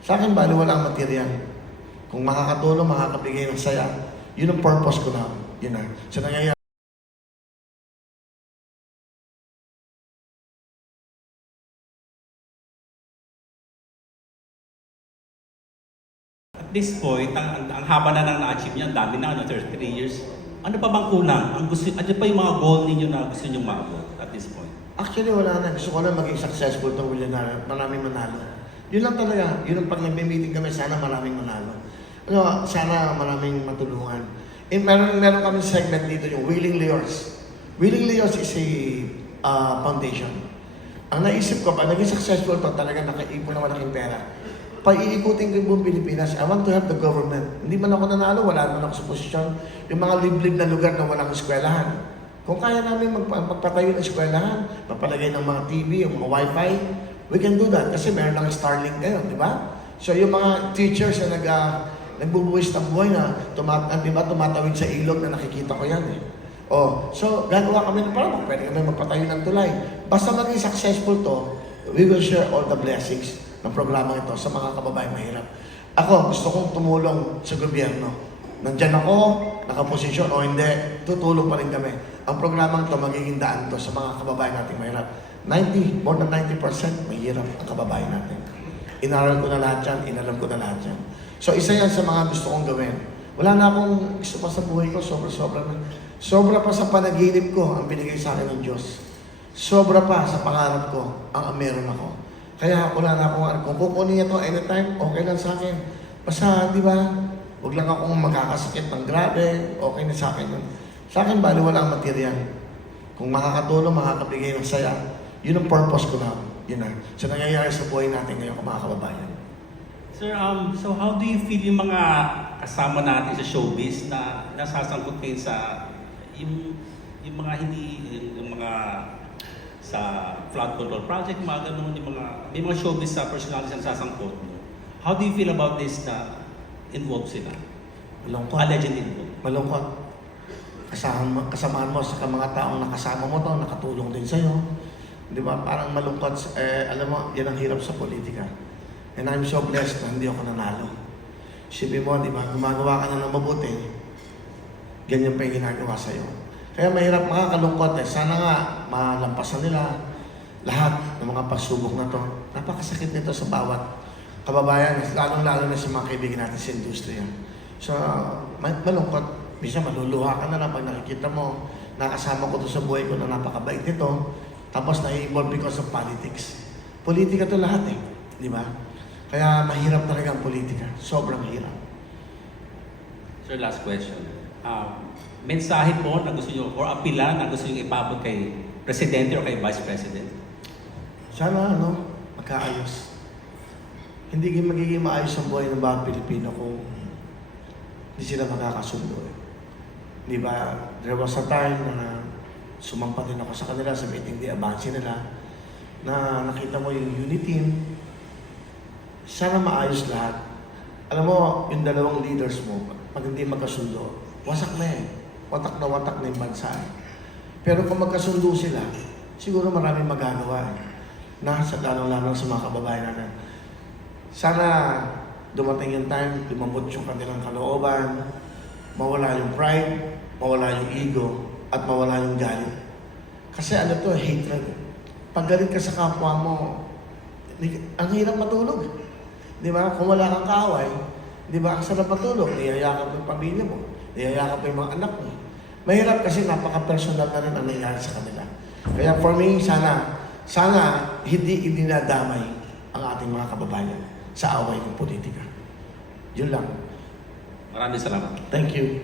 Sa akin, baliwala ang material. Kung makakatulong, makakabigay ng saya, yun ang purpose ko na. Yun na. So, nangyayari. At this point, ang haba na na-achieve niya, ang dami na, 33 years. Ano pa bang kulang? Ano pa yung mga goal ninyo na gusto niyo maabot at this point? Actually, wala na. Gusto ko lang maging successful itong millionaire. Maraming manalo. Yun lang talaga. Yun ang pag nagme-meeting kami, sana maraming manalo. Ano, sana maraming matulungan. Meron kami segment dito yung Willingly Yours. Willingly Yours is a foundation. Ang naisip ko, pag naging successful to, talaga nakaipon ng malaking pera. Paiikutin ko yung buong Pilipinas. I want to help the government. Hindi man ako nanalo, wala naman ako sa posisyon. Yung mga liblib na lugar na walang eskwelahan. Kung kaya namin magpatayo ng eskwelahan, papalagay ng mga TV, yung mga wifi, we can do that. Kasi meron lang Starlink ngayon, di ba? So yung mga teachers na nagbubuwis ng buhay na tumatawid sa ilog na nakikita ko yan eh. Oh, so gagawa kami ng parang pwede kami magpatayo ng tulay. Basta maging successful to, we will share all the blessings ng programa ito sa mga kababaeng mahirap. Ako, gusto kong tumulong sa gobyerno. Nandyan ako, nakaposisyon o hindi, tutulong pa rin kami. Ang programang ito, magiging daan to sa mga kababayan nating mahirap. More than 90% mahirap ang kababayan natin. Inaral ko na lahat yan, inalam ko na lahat yan. So isa yan sa mga gusto kong gawin. Wala na akong gusto pa sa buhay ko, sobra-sobra na. Sobra pa sa panaginip ko ang binigay sa akin ng Diyos. Sobra pa sa pangarap ko ang meron ako. Kaya wala na akong, kung kukunin niya ito anytime, okay lang sa akin. Basta, di ba, huwag lang akong magkakasakit ng grabe, okay na sa akin yun. Sa akin, baliwala ang material. Kung makakatulong, makakabigay ng saya, yun ang purpose ko na. Yun na. So, nangyayari sa buhay natin ngayon, mga kababayan. Sir, so how do you feel yung mga kasama natin sa showbiz na nasasangkot kayo sa yung mga hindi, yung mga sa flood control project, mga ganun, may mga showbiz sa personalities na sasangkot mo. How do you feel about this na involved sila? Malungkot. Allegedly involved. Malungkot. Kasamaan mo sa mga taong nakasama mo to, nakatulong din sa'yo. Di ba? Parang malungkot. Alam mo, yan ang hirap sa politika. And I'm so blessed na hindi ako nanalo. Isipin mo, di ba? Gumagawa ka na ng mabuti, ganyan pa yung ginagawa sa'yo. Kaya mahirap, makakalungkot eh. Sana nga, malampasan nila lahat ng mga pagsubok na to. Napakasakit nito sa bawat kababayan, lalong-lalo na sa mga kaibigan natin sa industriya. So, malungkot. Bisa maluluha ka na lang pag nakikita mo, nakasama ko to sa buhay ko na napakabait nito, tapos na-involve because of politics. Politika to lahat eh. Di ba? Kaya mahirap talaga ang politika. Sobrang hirap. Sir, last question. Mensahe po na gusto nyo, or apila na gusto nyo ipabot kay Presidente o kay Vice President? Sana, magkaayos. Hindi magiging maayos ang buhay ng bawat Pilipino kung hindi sila makakasundo. Di ba? There was a time na sumampa din ako sa kanila sa meeting di Abansi nila na nakita mo yung unity. Sana maayos lahat. Alam mo, yung dalawang leaders mo, pag hindi magkasundo, wasak na eh. Watak na yung bansa. Pero kung magkasundo sila, siguro maraming magagawa eh. Lalong-lalo sa mga kababayan natin. Sana dumating yung time, lumambot yung kanilang kalooban, mawala yung pride, mawala yung ego, at mawala yung galit. Kasi ano to, hatred. Pag galit ka sa kapwa mo, ang hirap matulog. Di ba? Kung wala kang kaaway, di ba? Ang sarap matulog. Niyayakap yung pamilya mo. Niyayakap yung mga anak mo. Mahirap kasi napaka-personal na rin ang nangyari sa kanila. Kaya for me, sana hindi idinadamay ang ating mga kababayan sa away ng politika. Yun lang. Maraming salamat. Thank you.